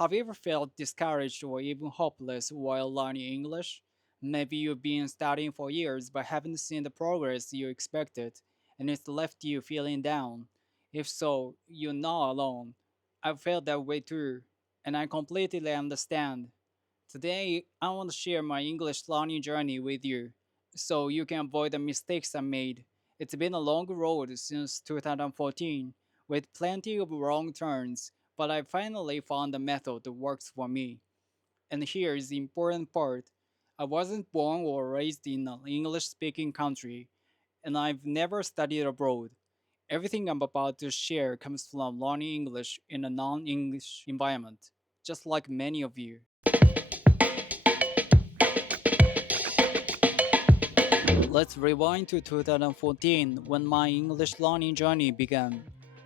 Have you ever felt discouraged or even hopeless while learning English? Maybe you've been studying for years but haven't seen the progress you expected, and it's left you feeling down. If so, you're not alone. I've felt that way too, and I completely understand. Today, I want to share my English learning journey with you so you can avoid the mistakes I made. It's been a long road since 2014 with plenty of wrong turns, but I finally found a method that works for me. And here's the important part: I wasn't born or raised in an English speaking country, and I've never studied abroad. Everything I'm about to share comes from learning English in a non English environment, just like many of you. Let's rewind to 2014 when my English learning journey began.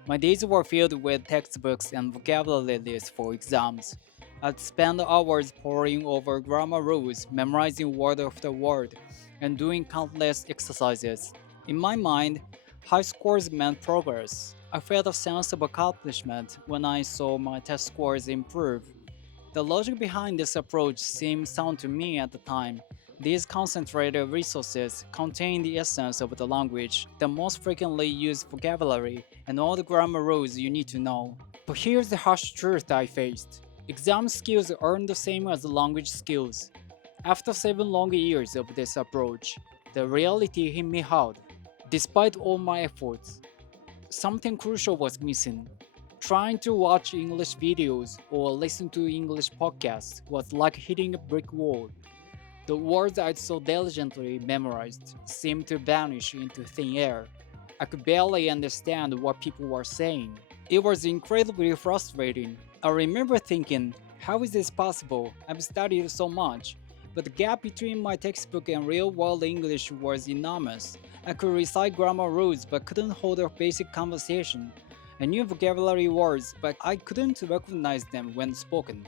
My days were filled with textbooks and vocabulary lists for exams. I'd spend hours poring over grammar rules, memorizing word after word, and doing countless exercises. In my mind, high scores meant progress. I felt a sense of accomplishment when I saw my test scores improve. The logic behind this approach seemed sound to me at the time. These concentrated resources contain the essence of the language, the most frequently used vocabulary, and all the grammar rules you need to know. But here's the harsh truth I faced. Exam skills aren't the same as language skills. After 7 long years of this approach, the reality hit me hard. Despite all my efforts, something crucial was missing. Trying to watch English videos or listen to English podcasts was like hitting a brick wall. The words I'd so diligently memorized seemed to vanish into thin air. I could barely understand what people were saying. It was incredibly frustrating. I remember thinking, how is this possible? I've studied so much. But the gap between my textbook and real world English was enormous. I could recite grammar rules but couldn't hold a basic conversation. I knew vocabulary words, but I couldn't recognize them when spoken.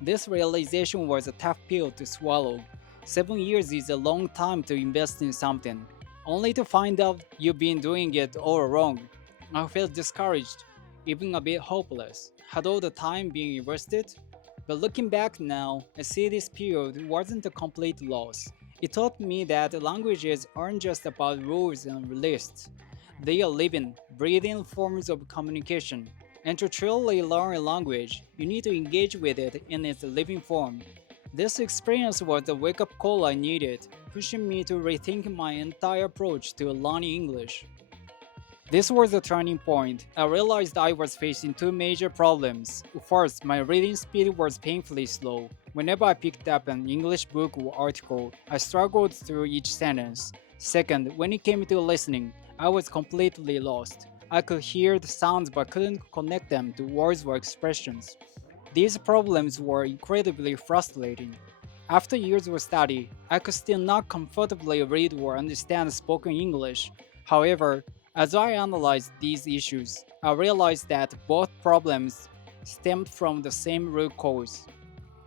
This realization was a tough pill to swallow. 7 years is a long time to invest in something, only to find out you've been doing it all wrong. I felt discouraged, even a bit hopeless. Had all the time been invested? But looking back now, I see this period wasn't a complete loss. It taught me that languages aren't just about rules and lists. They are living, breathing forms of communication. And to truly learn a language, you need to engage with it in its living form. This experience was the wake up call I needed, pushing me to rethink my entire approach to learning English. This was a turning point. I realized I was facing two major problems. First, my reading speed was painfully slow. Whenever I picked up an English book or article, I struggled through each sentence. Second, when it came to listening, I was completely lost. I could hear the sounds but couldn't connect them to words or expressions. These problems were incredibly frustrating. After years of study, I could still not comfortably read or understand spoken English. However, as I analyzed these issues, I realized that both problems stemmed from the same root cause.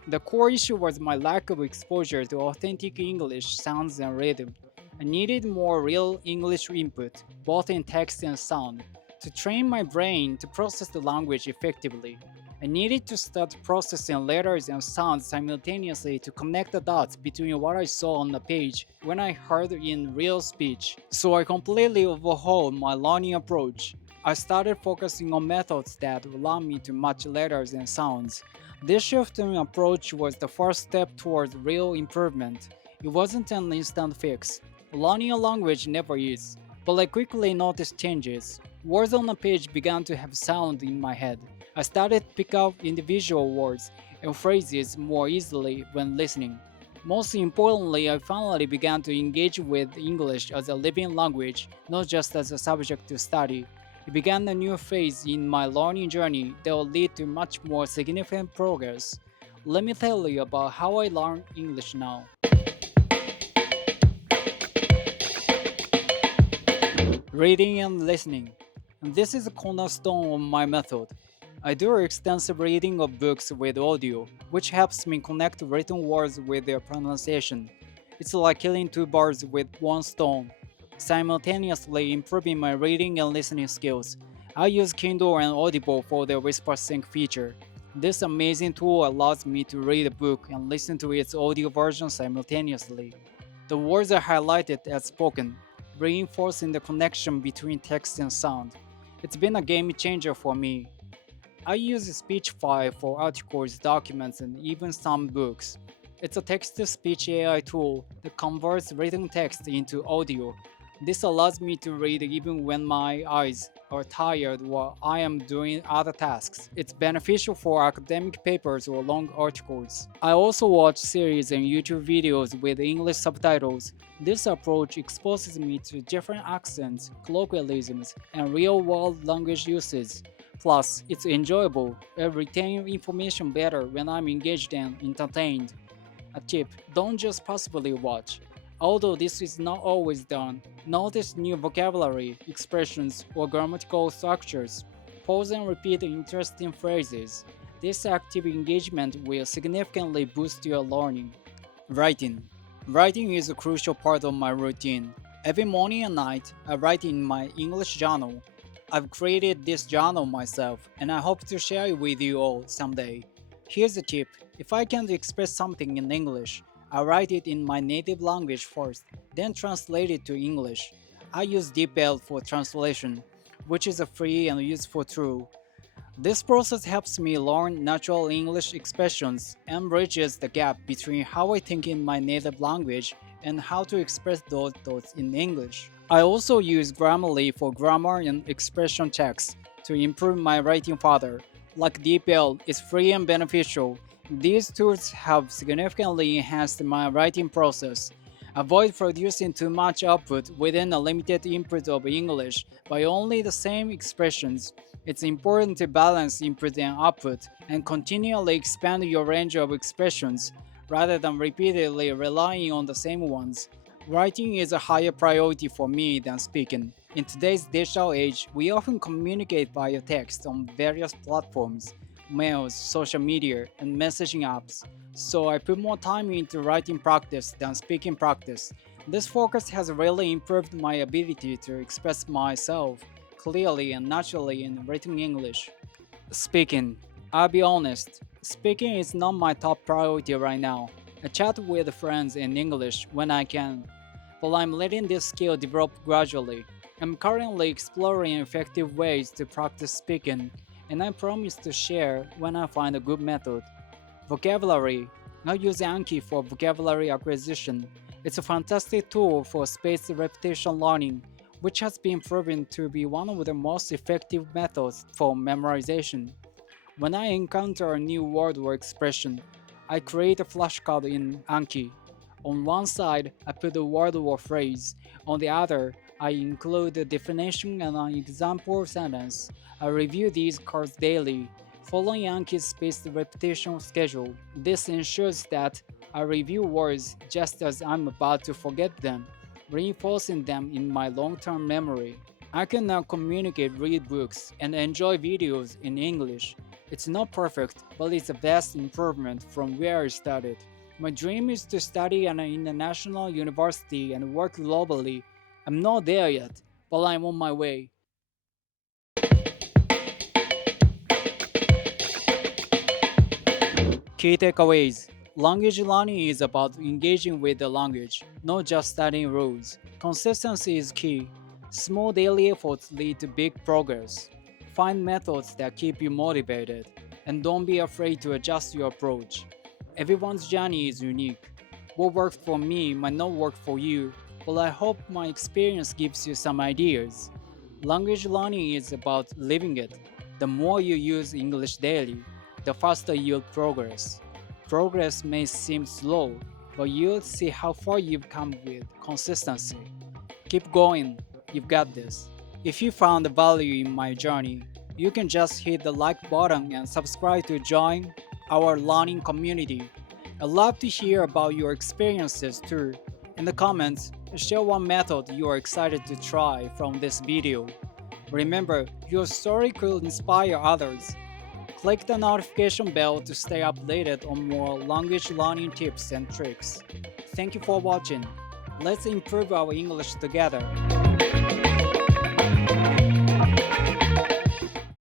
The core issue was my lack of exposure to authentic English sounds and rhythm. I needed more real English input, both in text and sound, to train my brain to process the language effectively. I needed to start processing letters and sounds simultaneously to connect the dots between what I saw on the page when I heard in real speech. So I completely overhauled my learning approach. I started focusing on methods that allow me to match letters and sounds. This shift in approach was the first step towards real improvement. It wasn't an instant fix. Learning a language never is, but I quickly noticed changes. Words on a page began to have sound in my head. I started to pick up individual words and phrases more easily when listening. Most importantly, I finally began to engage with English as a living language, not just as a subject to study. It began a new phase in my learning journey that will lead to much more significant progress. Let me tell you about how I learn English now. Reading and listening. This is a cornerstone of my method. I do extensive reading of books with audio, which helps me connect written words with their pronunciation. It's like killing two birds with one stone, simultaneously improving my reading and listening skills. I use Kindle and Audible for their Whisper Sync feature. This amazing tool allows me to read a book and listen to its audio version simultaneously. The words are highlighted as spoken, reinforcing the connection between text and sound. It's been a game changer for me. I use Speechify for articles, documents, and even some books. It's a text-to-speech AI tool that converts written text into audio. This allows me to read even when my eyes are tired while I am doing other tasks. It's beneficial for academic papers or long articles. I also watch series and YouTube videos with English subtitles. This approach exposes me to different accents, colloquialisms, and real-world language uses. Plus, it's enjoyable. I retain information better when I'm engaged and entertained. A tip: don't just passively watch. Although this is not always done, notice new vocabulary, expressions, or grammatical structures. Pause and repeat interesting phrases. This active engagement will significantly boost your learning. Writing. Writing is a crucial part of my routine. Every morning and night, I write in my English journal. I've created this journal myself, and I hope to share it with you all someday. Here's a tip: if I can't express something in English, I write it in my native language first, then translate it to English. I use DeepL for translation, which is a free and useful tool. This process helps me learn natural English expressions and bridges the gap between how I think in my native language and how to express those thoughts in English. I also use Grammarly for grammar and expression checks to improve my writing further. Like DeepL is free and beneficial, these tools have significantly enhanced my writing process. Avoid producing too much output within a limited input of English by only the same expressions. It's important to balance input and output and continually expand your range of expressions rather than repeatedly relying on the same ones. Writing is a higher priority for me than speaking. In today's digital age, we often communicate via text on various platforms, mails, social media, and messaging apps. So I put more time into writing practice than speaking practice. This focus has really improved my ability to express myself clearly and naturally in written English. Speaking. I'll be honest, speaking is not my top priority right now. I chat with friends in English when I can, but I'm letting this skill develop gradually. I'm currently exploring effective ways to practice speaking, and I promise to share when I find a good method. Vocabulary. I use Anki for vocabulary acquisition. It's a fantastic tool for spaced repetition learning, which has been proven to be one of the most effective methods for memorization. When I encounter a new word or expression, I create a flashcard in Anki. On one side, I put the word or phrase. On the other, I include the definition and an example sentence. I review these cards daily, following Anki's spaced repetition schedule. This ensures that I review words just as I'm about to forget them, reinforcing them in my long-term memory. I can now communicate, read books, and enjoy videos in English. It's not perfect, but it's a vast improvement from where I started. My dream is to study at an international university and work globally. I'm not there yet, but I'm on my way. Key takeaways. Language learning is about engaging with the language, not just studying rules. Consistency is key. Small daily efforts lead to big progress. Find methods that keep you motivated, and don't be afraid to adjust your approach. Everyone's journey is unique. What worked for me might not work for you, but I hope my experience gives you some ideas. Language learning is about living it. The more you use English daily, the faster you'll progress. Progress may seem slow, but you'll see how far you've come with consistency. Keep going, you've got this. If you found value in my journey, you can just hit the like button and subscribe to join our learning community. I'd love to hear about your experiences too. In the comments, share one method you are excited to try from this video. Remember, your story could inspire others. Click the notification bell to stay updated on more language learning tips and tricks. Thank you for watching. Let's improve our English together.